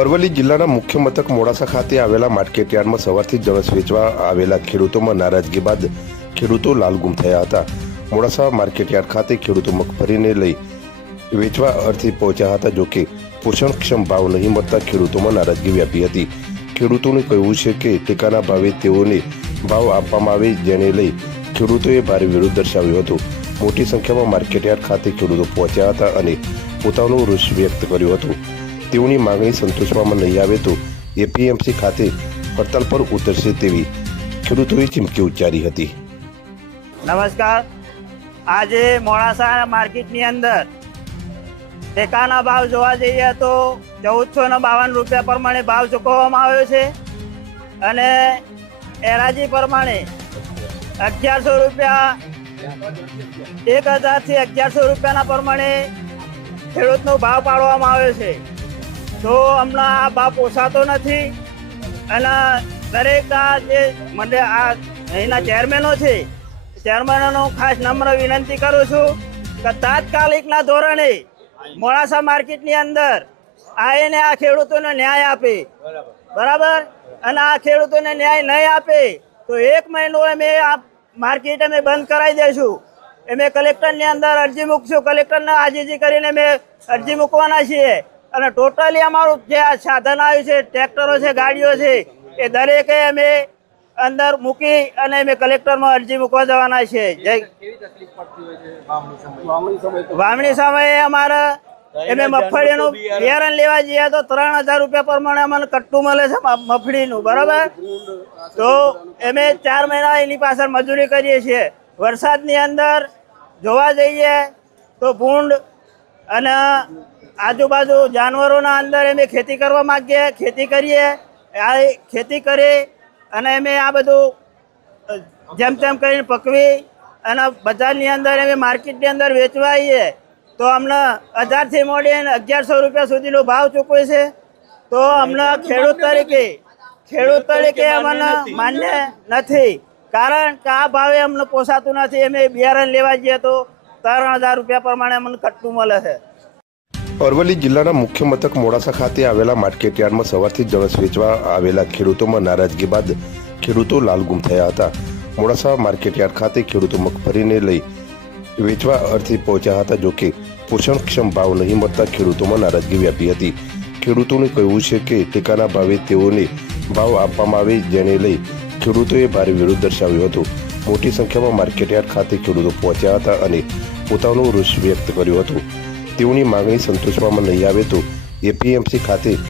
અરવલ્લી જિલ્લાના મુખ્ય મથક મોડાસા ખાતે આવેલા માર્કેટયાર્ડમાં સવારથી જણસ વેચવા આવેલા ખેડૂતોમાં નારાજગી બાદ ખેડૂતો લાલગુમ થયા હતા। મોડાસા માર્કેટયાર્ડ ખાતે ખેડૂતો મગફળીને લઈ વેચવા અર્થે પહોંચ્યા હતા, જોકે પોષણક્ષમ ભાવ નહીં મળતા ખેડૂતોમાં નારાજગી વ્યાપી હતી। ખેડૂતોનું કહેવું છે કે ટેકાના ભાવે તેઓને ભાવ આપવામાં આવે, જેને લઈ ખેડૂતોએ ભારે વિરોધ દર્શાવ્યો હતો। મોટી સંખ્યામાં માર્કેટયાર્ડ ખાતે ખેડૂતો પહોંચ્યા હતા અને પોતાનો રોષ વ્યક્ત કર્યો હતો। તેઓની માંગણી સંતોષવામાં નહીં આવે તો એપીએમસી ખાતે હડતાલ પર ઉતરશે તેવી ખેડૂતોએ ચીમકી ઉચ્ચારી હતી। નમસ્કાર। આજે મોડાસા માર્કેટની અંદર ટેકાના ભાવ જોવા જઈએ તો 1452 રૂપિયા પ્રમાણે ભાવ ચૂકવવામાં આવ્યો છે અને એરાજી પ્રમાણે 1100 રૂપિયા 1000 થી 1100 રૂપિયાના પ્રમાણે ખેડૂતનો ભાવ પાડવામાં આવ્યો છે। તો હમણાં આ ભાવ પોસાતો નથી અને દરેક જે મને અહીંના ચેરમેનો છે, ચેરમેનોનો ખાસ નમ્ર વિનંતી કરું છું કે તાત્કાલિકના ધોરણે મોડાસા માર્કેટની અંદર આવીને આ ખેડૂતોને ન્યાય આપે, બરાબર। અને આ ખેડૂતોને ન્યાય નહીં આપે તો 1 મહિનો અમે આ માર્કેટ અમે બંધ કરાવી દઈશું। અમે કલેક્ટરની અંદર અરજી મૂકશું, કલેક્ટરને આજીજી કરીને અમે અરજી મૂકવાના છીએ અને ટોટલી અમારું જે આ સાધન આવ્યું છે, ટ્રેક્ટરો છે, ગાડીઓ છે, એ દરેકે અમે અંદર મૂકી અને અમે કલેક્ટરમાં અરજી મૂકવા જવાના છીએ। વાવણી સમયે અમારે અમે મગફળીનું બિયારણ લેવા જઈએ તો 3000 રૂપિયા પ્રમાણે અમને કટ્ટું મળે છે મગફળીનું, બરાબર। તો અમે 4 મહિના એની પાછળ મજૂરી કરીએ છીએ। વરસાદની અંદર જોવા જઈએ તો ભૂંડ અને આજુબાજુ જાનવરોના અંદર અમે ખેતી કરવા માંગીએ, ખેતી કરીએ, આ ખેતી કરી અને અમે આ બધું જેમ તેમ કરીને પકવી અને બજારની અંદર અમે માર્કેટની અંદર વેચવા આવીએ તો અમને 1000 થી મોડીને 1100 રૂપિયા સુધીનો ભાવ ચૂકવે છે। તો અમને ખેડૂત તરીકે અમને માન્ય નથી, કારણ કે આ ભાવે અમને પોસાતું નથી। અમે બિયારણ લેવા જઈએ તો 3000 રૂપિયા પ્રમાણે અમને કટ્ટું મળે છે। અરવલ્લી જિલ્લાના મુખ્ય મથક મોડાસા ખાતે આવેલા માર્કેટયાર્ડમાં સવારથી જણસ વેચવા આવેલા ખેડૂતોમાં નારાજગી બાદ ખેડૂતો લાલગુમ થયા હતા। મોડાસા માર્કેટયાર્ડ ખાતે ખેડૂતો મગફળીને લઈ વેચવા અર્થે પહોંચ્યા હતા, જોકે પોષણક્ષમ ભાવ નહીં મળતા ખેડૂતોમાં નારાજગી વ્યાપી હતી। ખેડૂતોનું કહેવું છે કે ટેકાના ભાવે તેઓને ભાવ આપવામાં આવે, જેને લઈ ખેડૂતોએ ભારે વિરોધ દર્શાવ્યો હતો। મોટી સંખ્યામાં માર્કેટયાર્ડ ખાતે ખેડૂતો પહોંચ્યા હતા અને પોતાનો રોષ વ્યક્ત કર્યો હતો। તેઓની માંગણી સંતોષવામાં નહીં આવે તો એપીએમસી ખાતે